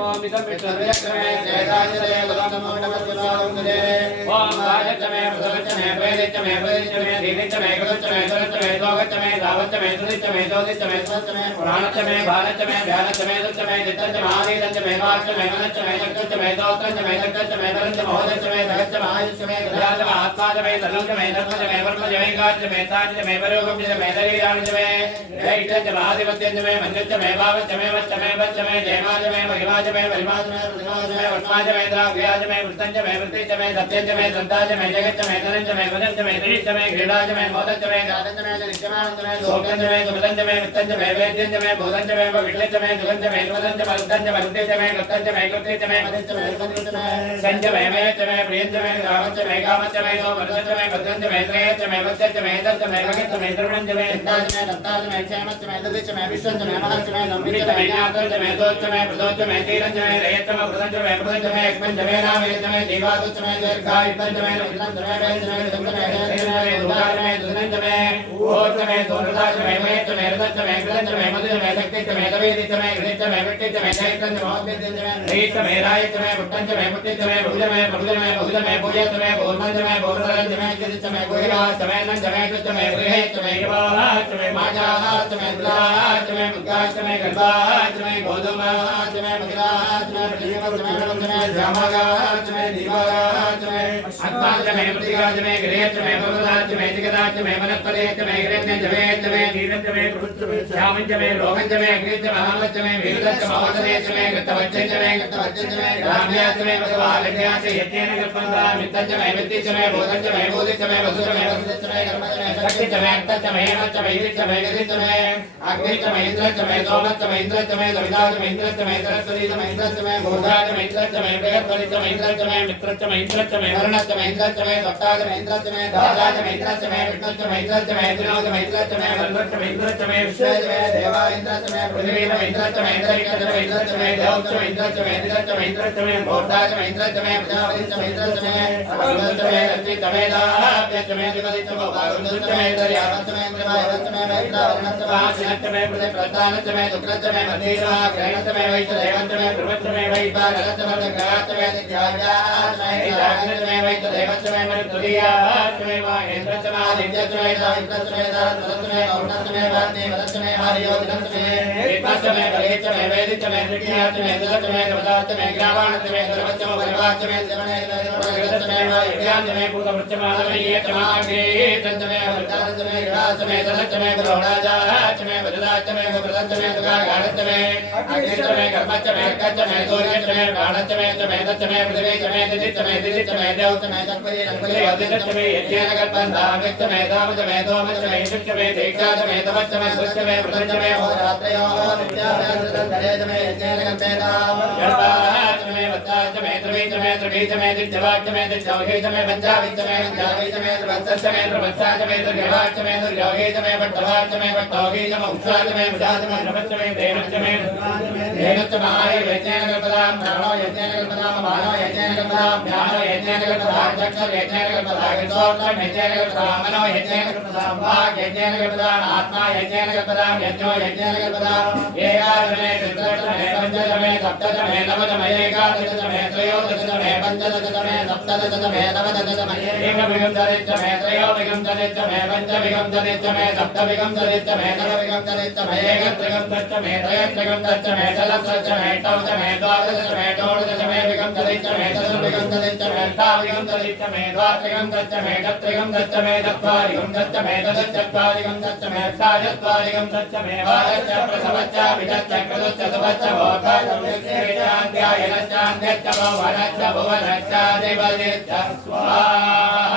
ओम इदं विष्णुर्यक्रमे जयदाजले गुलामो नमस्ते ओम राजचमे प्रसवचमे वेदिचमे वेदिचमे दीनिचमे गुरुचमे सुरचमे दोगचमे धावचमे सुदिचमे ज्योतिचमे सचमे पुराणचमे भारतचमे ध्यानचमे दुचमे दित्तचमे आदितचमे वाचमे मनचमे जगतचमे दोत्रचमे जगतचमे धरचमे होदचमे धगचमे आयुष्यमे गदाचमे आत्माचमे तनुचमे धर्मचमे वर्मचमे गाचमे ताचमे परोगमचमे शरीराणचमे दैत्यचमे आदिपत्यचमे मन्यचमे भावचमे वच्चमे वच्चमे जयमाचमे महिमाचमे परिमाचमे प्रतिमाचमे वट्माचमे द्राव्याचमे वृत्तंचमे वृत्तिचमे सत्यंचमे संताचमे जगतचमे धनंचमे वदंचमे दृष्टमे क्रीडाचमे मोदंचमे गादंचमे नित्यमानंचमे लोकंचमे सुमदंचमे वित्तंचमे वेद्यंचमे भूतंचमे विष्णुचमे सुगंचमे सुमदंचमे वृत्तंचमे वृत्तिचमे कृत्तंचमे कृत्तिचमे मदंचमे वदंचमे संचमे मेचमे प्रियंचमे रामचमे कामचमे सोमरचमे भद्रंचमे त्रयंचमे वच्चमे दत्तमे भगतमे द्रवणंचमे दत्ताचमे दत्ताचमे क्षेमचमे ददिचमे विश्वंचमे महंचमे नम्बिचमे ज्ञातंचमे दोचमे प्रदोचमे तीरंचमे रयंचमे प्रदंचमे प्रदंचमे एकमंचमे नामेचमे दीवादुचमे दीर्घायुतंचमे विलंचमे वेंचमे विदंचमे हेरंचमे दुदाचमे दुदंचमे ओचमे सोमरचमे मेचमे रदंचमे कृदंचमे मधुचमे शक्तिचमे दवेदिचमे गृहिचमे विट्टिचमे जयंचमे मोहद्यंचमे रीचमे रायचमे पुट्टंचमे पुट्टिचमे भुजमे भुजमे भुजमे भुजमे भोर्मंचमे भोर्मंचमे किदिचमे गुहिराचमे नंचमे तुचमे गृहेचमे युवाचमे माजाचमे दुलाचमे मुद्गाचमे गर्भाचमे गोधुमाचमे मगिराचमे प्रतिमाचमे नंचमे श्यामगाचमे दीवागाचमे आत्माचमे प्रतिगाचमे गृहेचमे भवदाचमे जगदाचमे वनस्पतिचमे गृहेचमे नीरंचमे कृतचमे श्यामंचमे लोकंचमे अग्निचमे महावचमे वीरचमे औषधेचमे गतवच्चमे गतवच्चमे ग्राम्याचमे वसवालन्याचे यज्ञेन कल्पन्ता मित्तचमे मित्तिचमे बोधंचमे बोधिचमे वसुरमे वसुचमे कर्मचमे शक्तिचमे अक्तचमे हेमचमे ईरिचमे गदिचमे अग्निचमे इंद्रचमे सोमचमे इंद्रचमे सविताचमे इंद्रचमे सरस्वतीचमे इंद्रचमे भोगाचमे इंद्रचमे बृहस्पतिचमे इंद्रचमे मित्रचमे इंद्रचमे वरुणचमे इंद्रचमे सप्ताचमे इंद्रचमे दादाचमे इंद्रचमे विष्णुचमे इंद्रचमे त्रिलोचमे इंद्रचमे वरुणचमे इंद्रचमे विश्वचमे देवा इंद्रचमे पृथ्वीचमे इंद्रचमे इंद्रचमे इंद्रचमे देवचमे इंद्रचमे इंद्रचमे इंद्रचमे भोगाचमे इंद्रचमे प्रजापतिचमे इंद्रचमे वरुणचमे रचितमे दाप्यचमे दिवदिचमे वारुणचमे दर्यावचमे इंद्रवायवचमे वैद्रावरणचमे आशिनचमे प्रतिप्रदानचमे शुक्रचमे मधीरा ग्रहणचमे वैश्वदेवचमे प्रवचमे वैद्वागलचमे ग्रहाचमे नित्याव्याचमे हिराग्नचमे वैश्वदेवचमे मरुद्रियाचमे महेन्द्रचमे आदित्यचमे सावित्रचमे सरस्वतचमे वरुणचमे वान्ये वदचमे आर्योदिनचमे विपचमे कलेचमे वेदिचमे त्रिज्ञाचमे दलचमे गवदाचमे ग्रावाणचमे सर्वचमे परिवाचमे जमने प्रगतचमे वायुव्याचमे भूतवृक्षमादमे येचमाग्ने तंचमे वृताचमे ग्राचमे दलचमे ग्रोहणाजाचमे वददाचमे वृतचमे दुगागाणचमे अग्निचमे कर्मचमे अर्कचमे सूर्यचमे प्राणचमे चमे दचमे पृथ्वीचमे दिदिचमे दिदिचमे देवचमे चक्वरी नक्वरी अदिचमे यज्ञेन कल्पन्ता विच्चमे दामचमे दोमचमे इषुचमे दीक्षाचमे तमचमे सुष्चमे वृतचमे होरात्रयोः नित्याव्याचमे यज्ञेन कल्पेता गर्भाचमे वच्चाचमे त्रिवीचमे त्रिवीचमे दिच्चवाचमे दिच्चौघीचमे पञ्चावीचमे पञ्चावीचमे त्रिवत्सचमे त्रिवत्साचमे दुर्गवाचमे दुर्गौघीचमे पट्टवाचमे पट्टौघीचमे उक्षाचमे उषाचमे नवचमे धेनुचमे धेनुचमाय यज्ञेन कल्पतां प्राणो यज्ञेन कल्पतां मानो यज्ञेन कल्पतां ज्ञानो यज्ञेन कल्पतां चक्षुर् यज्ञेन कल्पतां श्रोत्रं यज्ञेन कल्पतां मनो यज्ञेन कल्पतां वाक् यज्ञेन कल्पतां आत्मा यज्ञेन कल्पतां यज्ञो यज्ञेन कल्पतां एकादशमे चतुर्दशमे पञ्चदशमे सप्तदशमे नवदशमे एकादशमे त्रयोदशमे पञ्चदशमे सप्तदशमे नवदशमे एकविंशतिमे त्रयोविंशतिमे पञ्चविंशतिमे सप्तविंशतिमे नवविंशतिमे एकत्रिंशत्तमे त्रयत्रिंशत्तमे चतुर्दशमे अष्टादशमे द्वादशमे षोडशमे विंशतिमे चतुर्विंशतिमे अष्टाविंशतिमे द्वात्रिंशत्तमे चत्वारिंशत्तमे चत्वारिंशत्तमे चतुश्चत्वारिंशत्तमे अष्टाचत्वारिंशत्तमे वारश्च प्रसवश्च विदश्च क्रतुश्च सुभश्च भोगाश्च भुवनश्च देवश्च स्वाहा